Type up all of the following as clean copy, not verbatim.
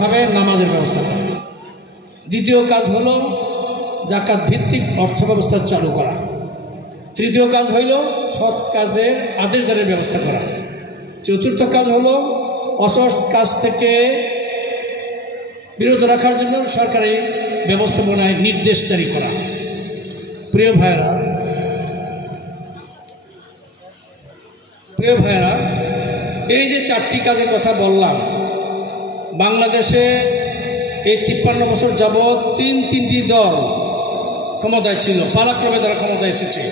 ভাবে নামাজের ব্যবস্থা করা। দ্বিতীয় কাজ হলো যাকাত ভিত্তিক অর্থ ব্যবস্থা চালু করা। তৃতীয় কাজ হইল সৎ কাজের আদেশদারের ব্যবস্থা করা। চতুর্থ কাজ হলো অসৎ কাজ থেকে বিরত রাখার জন্য সরকারি ব্যবস্থাপনায় নির্দেশ জারি করা। প্রিয় ভাইয়েরা, এই যে 4টি কাজের কথা বললাম, বাংলাদেশে এই 53 বছর যাবৎ 3টি দল ক্ষমতায় ছিল, পালাক্রমে তারা ক্ষমতায় এসেছে।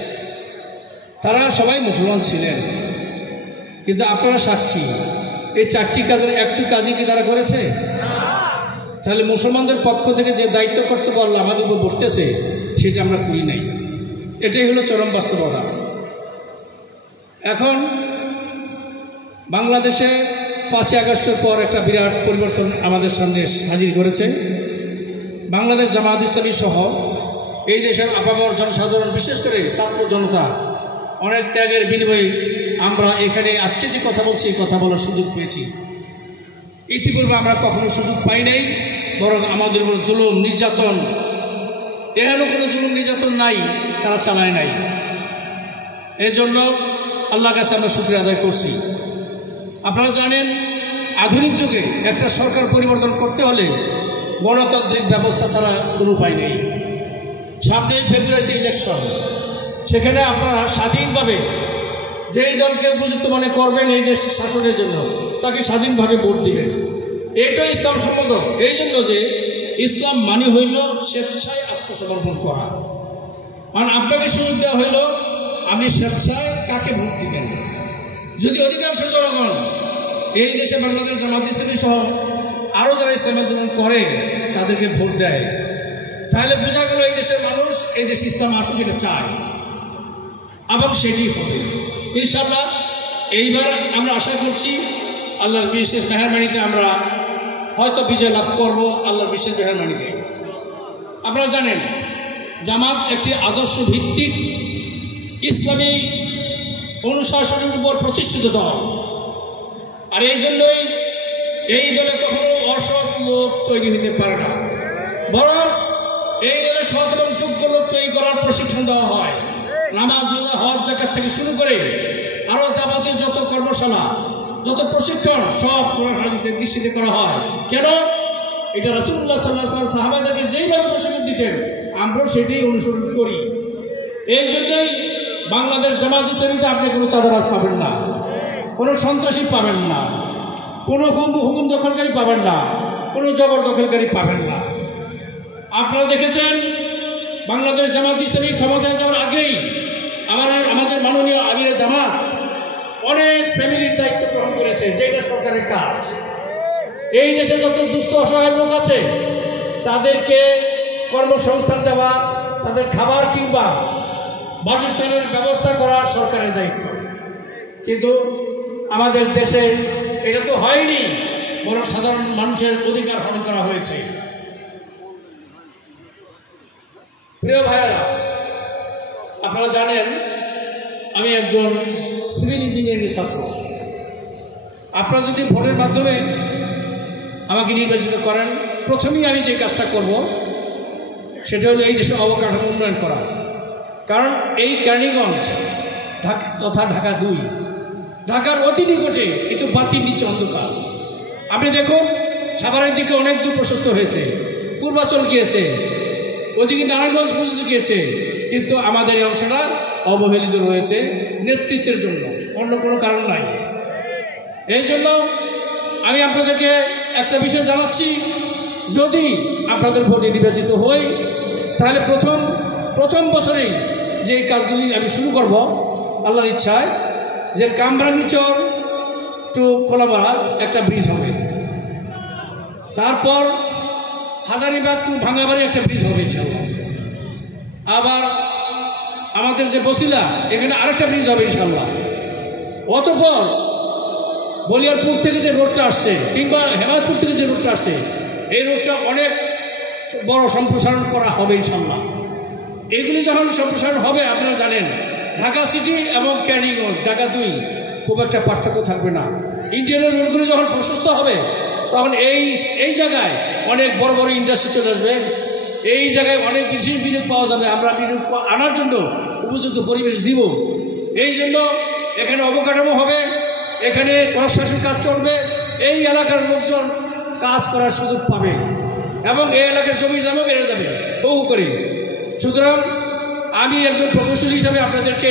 তারা সবাই মুসলমান ছিলেন, কিন্তু আপনারা সাক্ষী, এই 4টি কাজের একটি কাজই কি তারা করেছে? তাহলে মুসলমানদের পক্ষ থেকে যে দায়িত্ব কর্তব্য আল্লাহ আমাদের উপর বর্তেছে সেটা আমরা করি নাই। এটাই হলো চরম বাস্তবতা। এখন বাংলাদেশে 5ই আগস্টের পর একটা বিরাট পরিবর্তন আমাদের সামনে হাজির করেছে। বাংলাদেশ জামায়াত ইসলামী সহ এই দেশের আপামর জনসাধারণ, বিশেষ করে ছাত্র জনতা, অনেক ত্যাগের বিনিময়ে আমরা এখানে আজকে যে কথা বলছি এই কথা বলার সুযোগ পেয়েছি। ইতিপূর্বে আমরা কখনো সুযোগ পাই নাই, বরং আমাদের উপর জুলুম নির্যাতন, এখানে কোনো জুলুম নির্যাতন নাই, তারা চালায় নাই। এই জন্য আল্লাহর কাছে আমরা শুকরিয়া আদায় করছি। আপনারা জানেন, আধুনিক যুগে একটা সরকার পরিবর্তন করতে হলে গণতান্ত্রিক ব্যবস্থা ছাড়া কোনো উপায় নেই। সামনে ফেব্রুয়ারিতে ইলেকশন, সেখানে আপনারা স্বাধীনভাবে যেই দলকে উপযুক্ত মনে করবেন এই দেশ শাসনের জন্য তাকে স্বাধীনভাবে ভোট দিবেন। এটাই ইসলাম সম্বন্ধ। এই জন্য যে ইসলাম মানে হইল স্বেচ্ছায় আত্মসমর্পণ করা। কারণ আপনাকে সুযোগ দেওয়া হইল আপনি স্বেচ্ছায় কাকে ভোট দিবেন। যদি অধিকাংশ জনগণ এই দেশে বাংলাদেশ জামায়াত ইসলামী সহ আরও যারা ইসলাম আন্দোলন করে তাদেরকে ভোট দেয়, তাহলে বোঝা গেল এই দেশের মানুষ এই দেশে ইসলাম আসুক এটা চায়, এবং সেটি হবে ইনশাআল্লাহ। এইবার আমরা আশা করছি আল্লাহর বিশেষ মেহেরবানিতে আমরা হয়তো বিজয় লাভ করব, আল্লাহর বিশেষ মেহেরবানিতে। আপনারা জানেন, জামাত একটি আদর্শ ভিত্তিক ইসলামী অনুশাসনের উপর প্রতিষ্ঠিত দল, আর এই জন্যই এই দলে কখনো অসৎ লোক তৈরি হতে পারে না, বরং এই দলে সৎ এবং যোগ্য লোক তৈরি করার প্রশিক্ষণ দেওয়া হয়। নামাজ, রোজা, হজ, যাকাত থেকে শুরু করে আরও যাবতীয় যত কর্মশালা, যত প্রশিক্ষণ সব কোরআন হাদিসের দৃষ্টিতে করা হয়। কেন? এটা রাসূলুল্লাহ সাল্লাল্লাহু আলাইহি ওয়াসাল্লাম সাহাবাদেরকে যেইভাবে প্রশিক্ষণ দিতেন আমরা সেটাই অনুসরণ করি। এই জন্যই বাংলাদেশ জামায়াত ইসলামীতে আপনি কোনো চাঁদাবাজ পাবেন না, কোনো সন্ত্রাসী পাবেন না, কোনো হুকুম দখলকারী পাবেন না, কোনো জবরদখলকারী পাবেন না। আপনারা দেখেছেন বাংলাদেশ জামায়াত ইসলামী ক্ষমতায় যাওয়ার আগেই আমাদের মাননীয় আমিরে জামাত অনেক ফ্যামিলির দায়িত্ব গ্রহণ করেছে, যেটা সরকারের কাজ। এই দেশে যত দুস্থ অসহায় লোক আছে তাদেরকে কর্মসংস্থান দেওয়া, তাদের খাবার কিংবা বাসস্থানের ব্যবস্থা করা সরকারের দায়িত্ব। কিন্তু আমাদের দেশে এটা তো হয়নি, বরং সাধারণ মানুষের অধিকার হরণ করা হয়েছে। প্রিয় ভাইয়েরা, আপনারা জানেন আমি একজন সিভিল ইঞ্জিনিয়ারিং ছাত্র। আপনারা যদি ভোটের মাধ্যমে আমাকে নির্বাচিত করেন, প্রথমেই আমি যে কাজটা করব সেটা হলো এই দেশের অবকাঠামো উন্নয়ন করা। কারণ এই কেরানীগঞ্জ তথা ঢাকা 2 ঢাকার অতি নিকটে, কিন্তু বাতির নিচে অন্ধকার। আপনি দেখুন, সাভারের দিকে অনেক দূর প্রশস্ত হয়েছে, পূর্বাচল গিয়েছে, ওদিকে নারায়ণগঞ্জ পর্যন্ত গিয়েছে, কিন্তু আমাদের এই অংশটা অবহেলিত রয়েছে নেতৃত্বের জন্য, অন্য কোনো কারণ নাই। এই জন্য আমি আপনাদেরকে একটা বিষয় জানাচ্ছি, যদি আপনাদের ভোটে নির্বাচিত হই তাহলে প্রথম বছরেই যে কাজগুলি আমি শুরু করব আল্লাহর ইচ্ছায়, যে কামরাঙ্গীচর টু খোলামারা একটা ব্রিজ হবে, তারপর হাজারীবাগ টু ভাঙ্গাবাড়ি একটা ব্রিজ হবে ইনশাআল্লাহ, আবার আমাদের যে বসিলা এখানে আরেকটা ব্রিজ হবে ইনশাআল্লাহ। অতঃপর বলিয়ারপুর থেকে যে রোডটা আসছে কিংবা হেমায়তপুর থেকে যে রোডটা আসছে এই রোডটা অনেক বড় সম্প্রসারণ করা হবে ইনশাআল্লাহ। এগুলি যখন সম্প্রসারণ হবে, আপনারা জানেন ঢাকা সিটি এবং কেরানীগঞ্জ ঢাকা 2 খুব একটা পার্থক্য থাকবে না। ইন্ডিয়ানের রোডগুলি যখন প্রশস্ত হবে তখন এই জায়গায় অনেক বড় বড় ইন্ডাস্ট্রি চলে আসবে, এই জায়গায় অনেক বেশি বিনিয়োগ পাওয়া যাবে। আমরা বিনিয়োগ আনার জন্য উপযুক্ত পরিবেশ দিব। এই জন্য এখানে অবকাঠামো হবে, এখানে কনস্ট্রাকশন কাজ চলবে, এই এলাকার লোকজন কাজ করার সুযোগ পাবে এবং এই এলাকার জমির দামও বেড়ে যাবে বহু করে। সুতরাং আমি একজন প্রকৌশলী হিসাবে আপনাদেরকে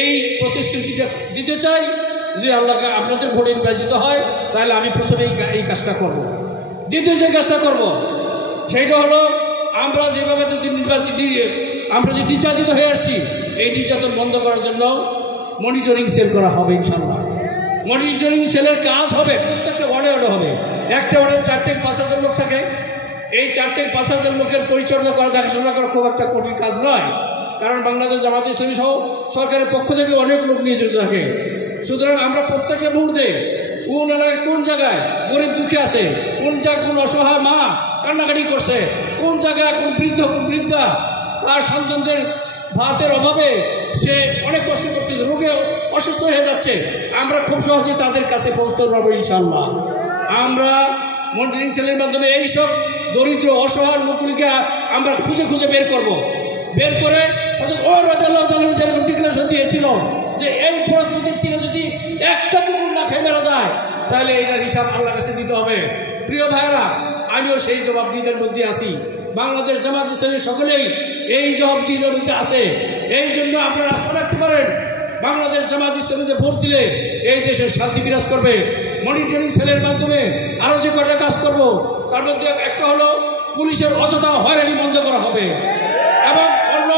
এই প্রতিশ্রুতিটা দিতে চাই যে আল্লাহকে আপনাদের ভোটে নির্বাচিত হয় তাহলে আমি প্রথমেই এই কাজটা করব। দ্বিতীয় যে কাজটা করব সেইটা হলো আমরা যেভাবে আমরা যে নির্যাতিত হয়ে আসছি এই নির্যাতন বন্ধ করার জন্য মনিটরিং সেল করা হবে ইনশাল্লাহ। মনিটরিং সেলের কাজ হবে প্রত্যেকটা ওয়ার্ডে হবে। একটা ওয়ার্ডে 4 থেকে 5 হাজার লোক থাকে। এই 4 থেকে 5 হাজার লোকের পরিচর্যা করা, দেখাশোনা করা খুব একটা কঠিন কাজ নয়, কারণ বাংলাদেশ জামায়াতে ইসলামী সহ সরকারের পক্ষ থেকে অনেক লোক নিয়োজিত থাকে। সুতরাং আমরা প্রত্যেকটা মুহূর্তে কোন এলাকায় কোন জায়গায় গরিব দুঃখী আছে, কোন অসহায় মা কান্নাকাটি করছে, কোন জায়গায় কোন বৃদ্ধা তার সন্তানদের ভাতের অভাবে সে অনেক কষ্ট করতেছে, রোগে অসুস্থ হয়ে যাচ্ছে, আমরা খুব সহজে তাদের কাছে পৌঁছতে পারবো ইনশাআল্লাহ। আমরা মনিটরিং সেলের মাধ্যমে এইসব দরিদ্র অসহায় লোকগুলিকে আমরা খুঁজে বের করব। বের করে যেরকম ডিক্লারেশন দিয়েছিল যে এই নদীর তীরে যদি একটা কুকুর না খেয়ে মারা যায় তাহলে এটার হিসাব আল্লাহর কাছে দিতে হবে। প্রিয় ভাইরা, আমিও সেই জবাবদিহিতার মধ্যে আছি। বাংলাদেশ জামাত ইসলামী সকলেই এই জবাবদিহিতার মধ্যে আছে। এই জন্য আপনারা আস্থা রাখতে পারেন বাংলাদেশ জামাত ইসলামীতে ভোট দিলে এই দেশের শান্তি বিরাজ করবে। মনিটরিং সেলের মাধ্যমে আরো যে কটা কাজ করব তার মধ্যে একটা হলো পুলিশের অযথা হয়রানি বন্ধ করা হবে এবং অন্য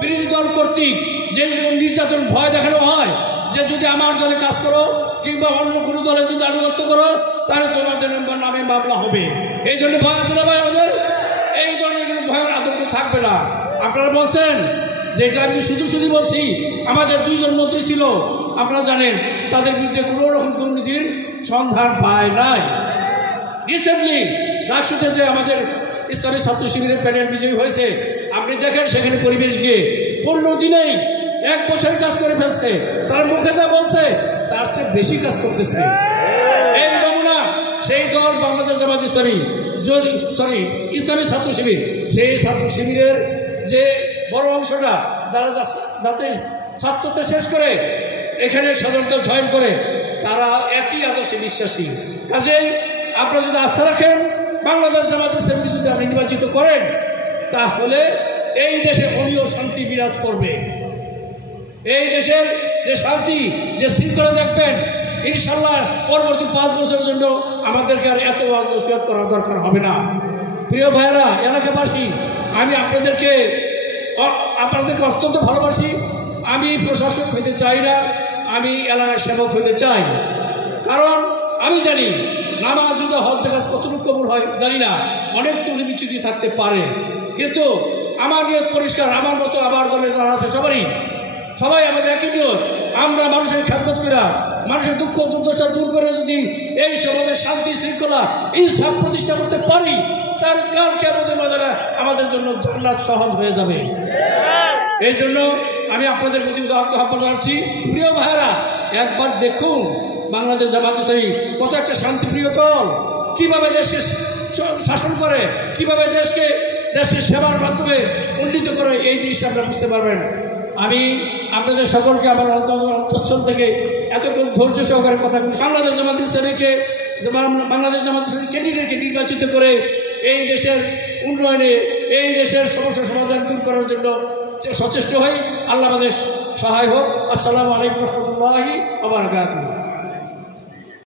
বিরোধী দল কর্তৃক যে নির্যাতন ভয় দেখানো হয় যে যদি আমার দলে কাজ করো কিংবা অন্য কোনো দলে যদি আনুগত্য করো তাহলে তোমাদের নামে মামলা হবে। এই জন্য ভয় আছে না ভাই আমাদের? এই ধরনের কোনো ভয়ের আতঙ্ক থাকবে না। আপনারা বলছেন যেটা আমি শুধু বলছি, আমাদের 2 জন মন্ত্রী ছিল, আপনারা জানেন তাদের বিরুদ্ধে কোনো রকম দুর্নীতির সন্ধান পায় নাই। রিসেন্টলি রাষ্ট্রতে যে আমাদের ইসলামী ছাত্র শিবিরের প্যানেল বিজয়ী হয়েছে, আপনি দেখেন সেখানে পরিবেশ গিয়ে 15 দিনেই 1 বছরের কাজ করে ফেলছে। তার মুখে যা বলছে তার চেয়ে বেশি কাজ করতেছে। এই নমুনা সেই দল বাংলাদেশ জামাত ইসলামী ইসলামী ছাত্র শিবির, সেই ছাত্র শিবিরের যে বড় অংশটা যারা যাতে ছাত্রত্ব শেষ করে এখানে সাধারণত জয়েন করে তারা একই আদর্শে বিশ্বাসী। কাজেই আপনারা যদি আস্থা রাখেন বাংলাদেশ জামাত ইসলামী যদি আপনি নির্বাচিত করেন তাহলে এই দেশে অমীয় শান্তি বিরাজ করবে। এই দেশের যে শান্তি যে শৃঙ্খলা দেখবেন ইনশাল্লাহ পরবর্তী 5 বছরের জন্য আমাদেরকে আর এত ওয়াজ নসিহত করার দরকার হবে না। প্রিয় ভাইয়েরা, এলাকাবাসী, আমি আপনাদেরকে অত্যন্ত ভালোবাসি। আমি প্রশাসক হইতে চাই না, আমি এলাকার সেবক হইতে চাই। কারণ আমি জানি নামাজ রোজা হজ জাকাত কতটুকু কবুল হয় জানি না, অনেক ত্রুটি বিচ্যুতি থাকতে পারে, কিন্তু আমার নিয়ত পরিষ্কার। আমার মতো আমার দলে যারা আছে সবাই আমাদের একই নিয়ত। আমরা মানুষের খেদমত করে মানুষের দুঃখ দুর্দশা দূর করে যদি এই সমাজে শান্তি শৃঙ্খলা ইনসাফ প্রতিষ্ঠা করতে পারি তার কাল কিয়ামতের ময়দানে আমাদের জন্য জান্নাত সহজ হয়ে যাবে। এই জন্য আমি আপনাদের প্রতি আহ্বান জানাচ্ছি, প্রিয় ভাইরা, একবার দেখুন বাংলাদেশ জামাত ইসলামী কত একটা শান্তিপ্রিয় দল, কিভাবে দেশকে শাসন করে, কিভাবে দেশের সেবার মাধ্যমে উন্নীত করে, এই জিনিসটা আপনারা বুঝতে পারবেন। আমি আপনাদের সকলকে আমার অন্তঃস্থল থেকে এতটুকু ধৈর্য সহকারে কথা বলি। বাংলাদেশ জামাত ইসলামীকে ক্যান্ডিডেটকে নির্বাচিত করে এই দেশের উন্নয়নে, এই দেশের সমস্যা সমাধান দূর করার জন্য সচেষ্ট হই। আল্লাহ আমাদের সহায় হোক। আসসালামু আলাইকুম রহমতুল্লাহি ওয়া বারাকাতুহু।